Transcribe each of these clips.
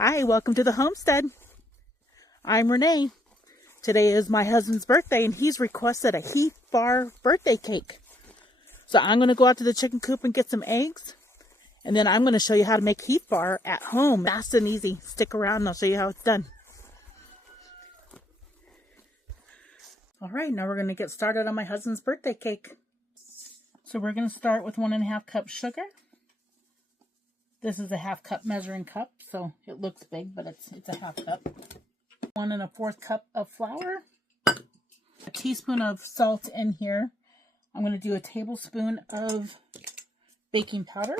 Hi, welcome to the Homestead. I'm Renee. Today is my husband's birthday and he's requested a Heath Bar birthday cake. So I'm going to go out to the chicken coop and get some eggs. And then I'm going to show you how to make Heath Bar at home. Fast and easy. Stick around and I'll show you how it's done. Alright, now we're going to get started on my husband's birthday cake. So we're going to start with 1.5 cups sugar. This is a 1/2 cup measuring cup, so it looks big, but it's a 1/2 cup. 1 1/4 cup of flour. A teaspoon of salt in here. I'm going to do a tablespoon of baking powder.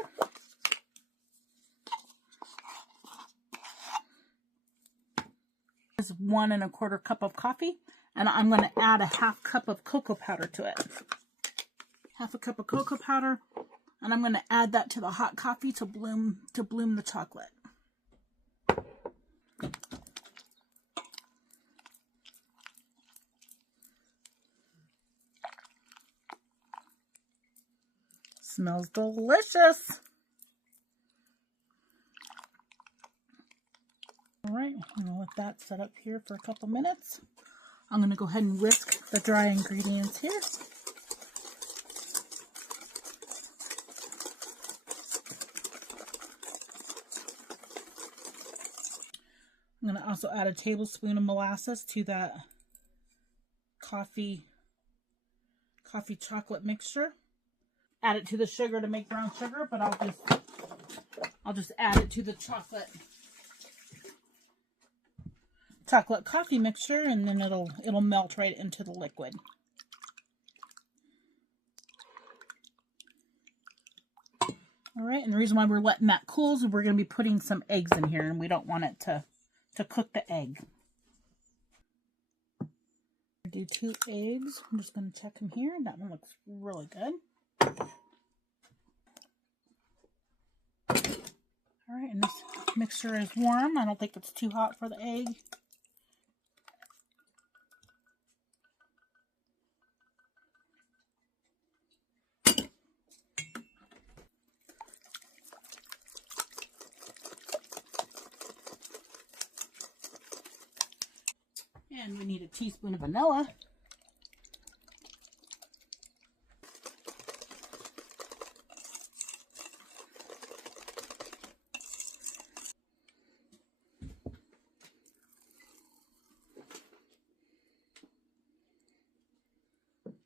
This is 1 1/4 cup of coffee, and I'm going to add a 1/2 cup of cocoa powder to it. 1/2 cup of cocoa powder. And I'm going to add that to the hot coffee to bloom the chocolate. Smells delicious. All right, I'm going to let that set up here for a couple minutes. I'm going to go ahead and whisk the dry ingredients here. I'm going to also add a tablespoon of molasses to that coffee chocolate mixture. Add it to the sugar to make brown sugar, but I'll just add it to the chocolate coffee mixture, and then it'll melt right into the liquid. All right, and the reason why we're letting that cool is we're going to be putting some eggs in here, and we don't want it to cook the egg. Do 2 eggs. I'm just going to check them here. That one looks really good. All right, and this mixture is warm. I don't think it's too hot for the egg. And we need a teaspoon of vanilla.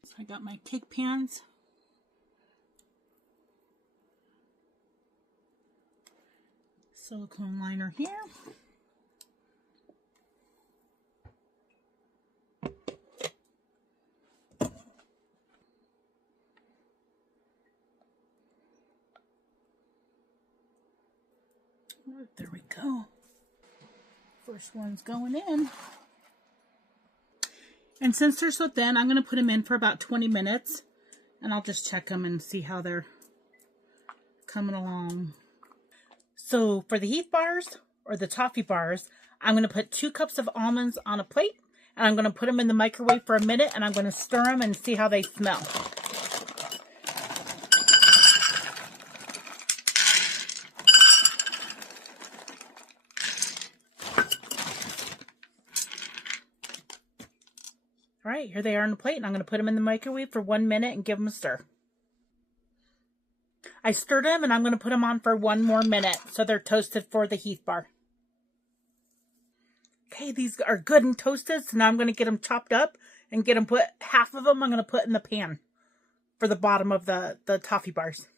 So I got my cake pans. Silicone liner here. There we go. First one's going in. And since they're so thin, I'm going to put them in for about 20 minutes. And I'll just check them and see how they're coming along. So for the Heath bars, or the Toffee bars, I'm going to put 2 cups of almonds on a plate. And I'm going to put them in the microwave for a minute. And I'm going to stir them and see how they smell. All right, here they are on the plate, and I'm going to put them in the microwave for 1 minute and give them a stir. I stirred them, and I'm going to put them on for 1 more minute so they're toasted for the Heath bar. Okay, these are good and toasted, so now I'm going to get them chopped up and get them put, half of them I'm going to put in the pan for the bottom of the Toffee bars.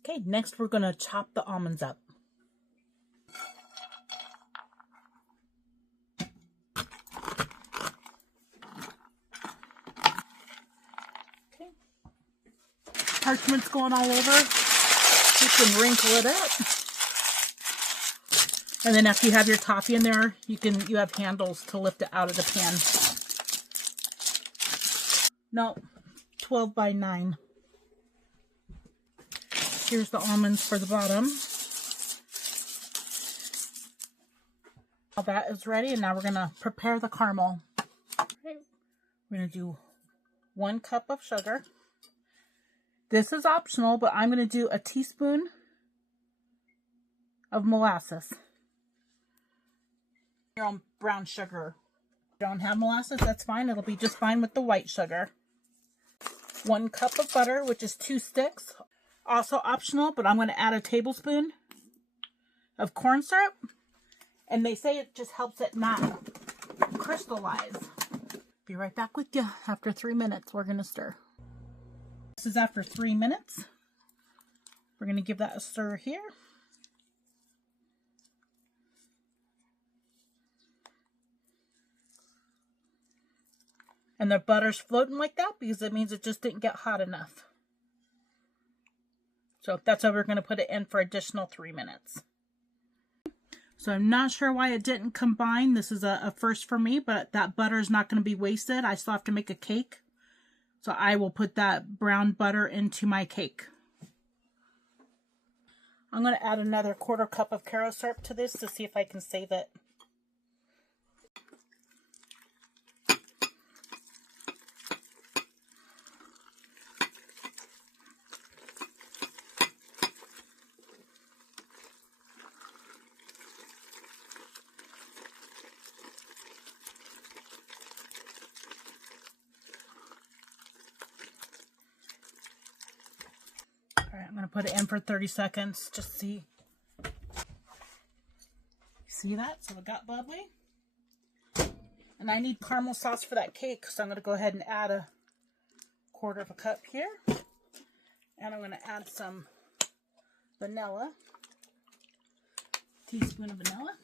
Okay, next we're going to chop the almonds up. Parchment's going all over. You can wrinkle it up. And then after you have your toffee in there, you have handles to lift it out of the pan. No, 12 by 9. Here's the almonds for the bottom. All that is ready, and now we're going to prepare the caramel. Okay. We're going to do 1 cup of sugar. This is optional, but I'm going to do a teaspoon of molasses. Your own brown sugar. If you don't have molasses, that's fine. It'll be just fine with the white sugar. 1 cup of butter, which is 2 sticks. Also optional, but I'm going to add a tablespoon of corn syrup. And they say it just helps it not crystallize. Be right back with you. After 3 minutes, we're going to stir. This is after 3 minutes. We're going to give that a stir here. And the butter's floating like that because it means it just didn't get hot enough. So that's why we're going to put it in for additional 3 minutes. So I'm not sure why it didn't combine. This is a first for me, but that butter is not going to be wasted. I still have to make a cake. So I will put that brown butter into my cake. I'm going to add another 1/4 cup of Karo syrup to this to see if I can save it. I'm going to put it in for 30 seconds. Just see. See that? So it got bubbly. And I need caramel sauce for that cake. So I'm going to go ahead and add a 1/4 cup here. And I'm going to add some vanilla. Teaspoon of vanilla.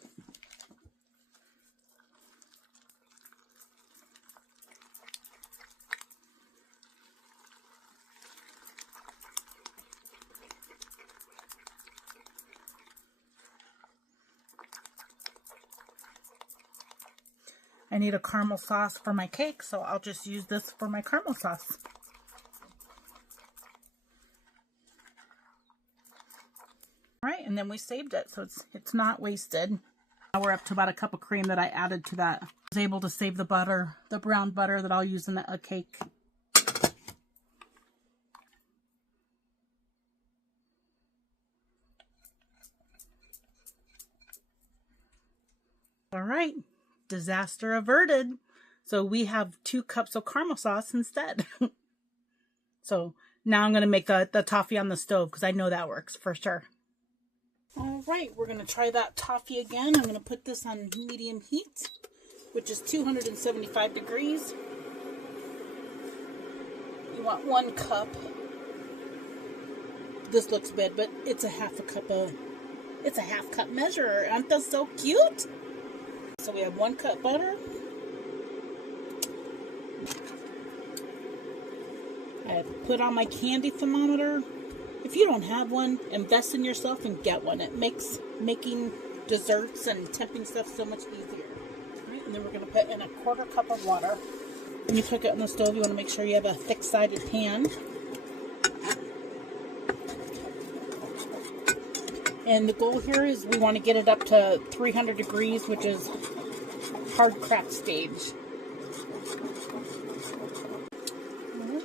I need a caramel sauce for my cake, so I'll just use this for my caramel sauce. All right, and then we saved it, so it's not wasted. Now we're up to about a cup of cream that I added to that. I was able to save the butter, the brown butter that I'll use in a cake. All right. Disaster averted. So we have 2 cups of caramel sauce instead. So now I'm going to make the toffee on the stove because I know that works for sure. All right, we're going to try that toffee again. I'm going to put this on medium heat, which is 275 degrees. You want 1 cup. This looks big, but it's a half cup measure. Aren't those so cute? So we have 1 cup butter. I put on my candy thermometer. If you don't have one, invest in yourself and get one. It makes making desserts and temping stuff so much easier. Right, and then we're going to put in a 1/4 cup of water. When you cook it on the stove, you want to make sure you have a thick-sided pan. And the goal here is we want to get it up to 300 degrees, which is hard crack stage.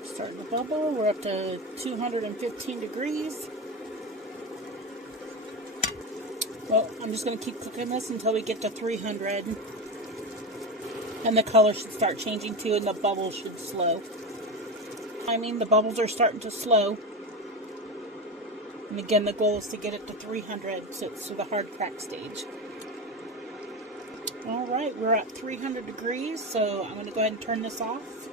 Starting to bubble. We're up to 215 degrees. Well, I'm just going to keep cooking this until we get to 300. And the color should start changing too, and the bubbles should slow. I mean, the bubbles are starting to slow. And again, the goal is to get it to 300, so it's to the hard crack stage. All right, we're at 300 degrees, so I'm going to go ahead and turn this off.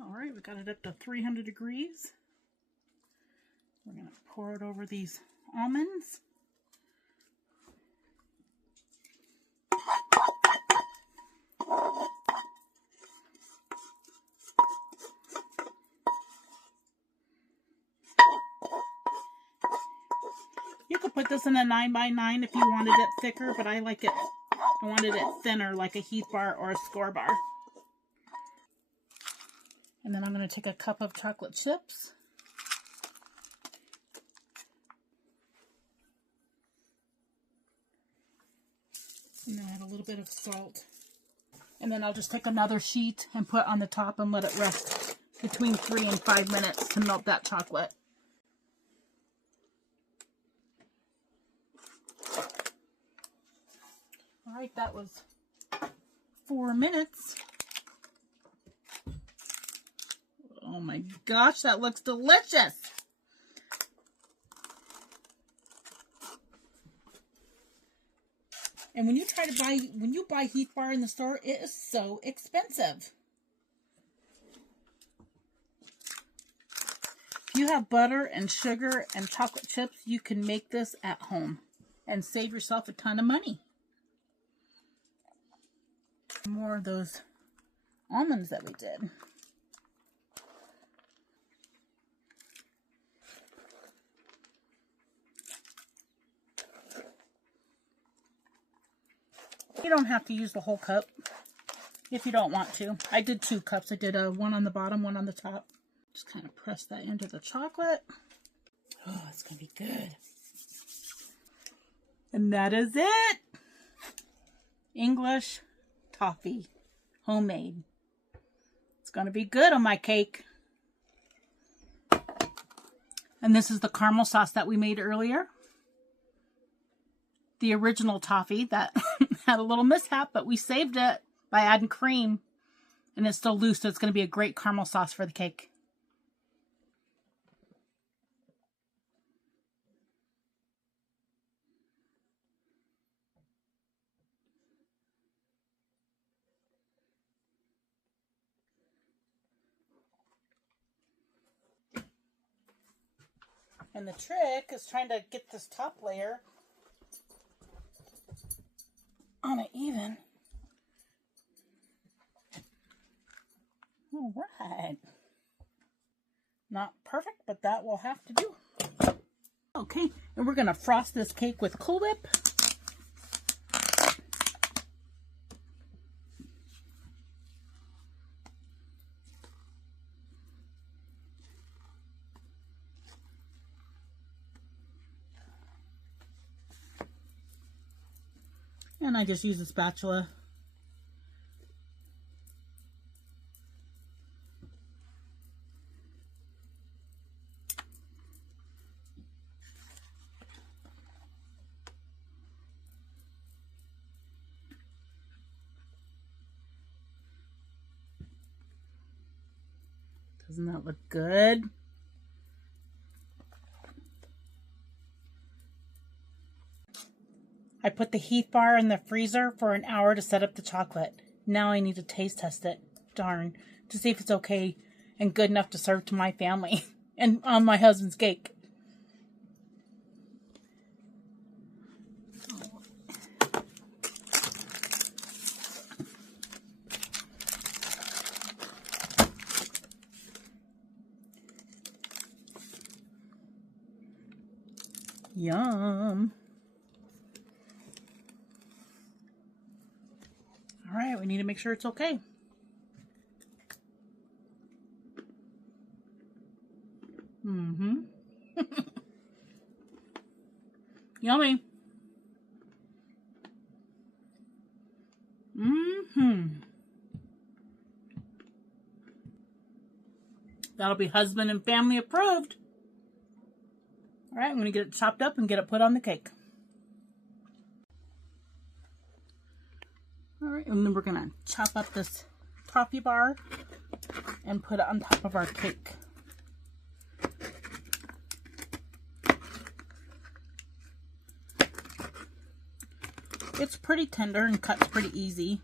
All right, we got it up to 300 degrees. We're going to pour it over these almonds. You could put this in a 9x9 if you wanted it thicker, but I wanted it thinner, like a Heath Bar or a Score bar. And then I'm going to take a cup of chocolate chips. And then add a little bit of salt. And then I'll just take another sheet and put on the top and let it rest between 3 and 5 minutes to melt that chocolate. All right, that was 4 minutes. Oh my gosh, that looks delicious. And when you buy Heath Bar in the store, it is so expensive. If you have butter and sugar and chocolate chips, you can make this at home and save yourself a ton of money. More of those almonds that we did. You don't have to use the whole cup if you don't want to. I did 2 cups. I did one on the bottom, one on the top. Just kind of press that into the chocolate. Oh, it's going to be good. And that is it. English toffee, homemade. It's going to be good on my cake. And this is the caramel sauce that we made earlier. The original toffee that had a little mishap, but we saved it by adding cream. And it's still loose, so it's going to be a great caramel sauce for the cake. And the trick is trying to get this top layer on it even. All right. Not perfect, but that will have to do. Okay, and we're going to frost this cake with Cool Whip. And I just use a spatula. Doesn't that look good? I put the Heath Bar in the freezer for an hour to set up the chocolate. Now I need to taste test it. Darn. To see if it's okay and good enough to serve to my family and on my husband's cake. Yum. All right, we need to make sure it's okay. Yummy. That'll be husband and family approved. All right, I'm going to get it chopped up and get it put on the cake. All right, and then we're going to chop up this toffee bar and put it on top of our cake. It's pretty tender and cuts pretty easy.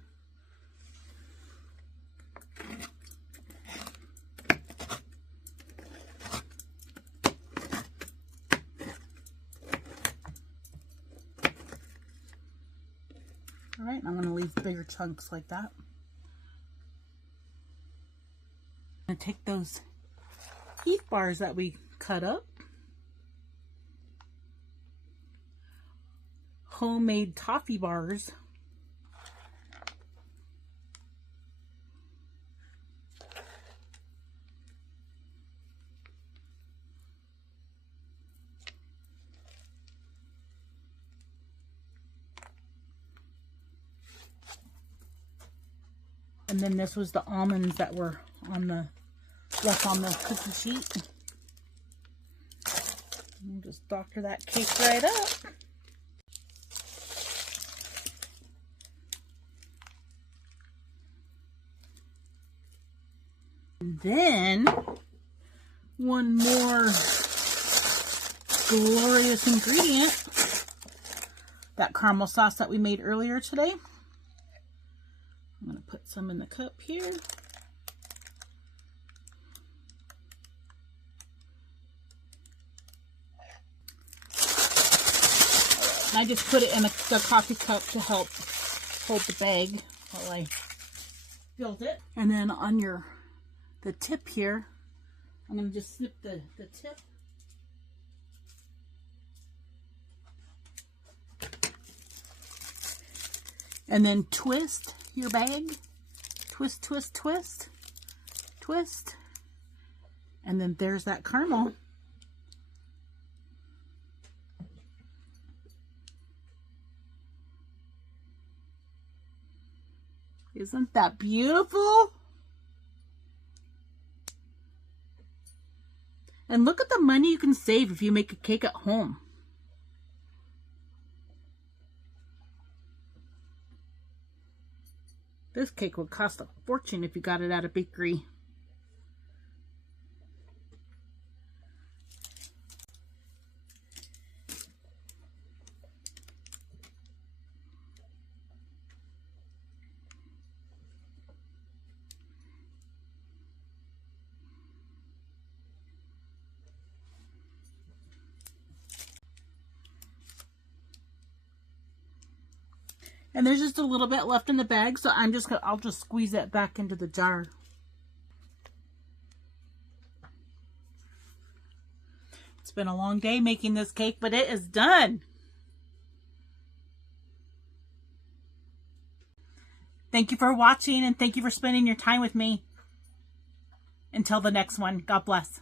All right, I'm going to leave bigger chunks like that. I'm going to take those Heath bars that we cut up. Homemade toffee bars. And then this was the almonds that were on the left on the cookie sheet. And just doctor that cake right up. Then one more glorious ingredient, that caramel sauce that we made earlier today. I'm going to put some in the cup here. I just put it in the coffee cup to help hold the bag while I filled it. And then on the tip here, I'm going to just snip the tip. And then twist your bag. Twist, twist, twist. Twist. And then there's that caramel. Isn't that beautiful? And look at the money you can save if you make a cake at home. This cake would cost a fortune if you got it at a bakery. And there's just a little bit left in the bag, so I'll just squeeze that back into the jar. It's been a long day making this cake, but it is done. Thank you for watching, and thank you for spending your time with me. Until the next one, God bless.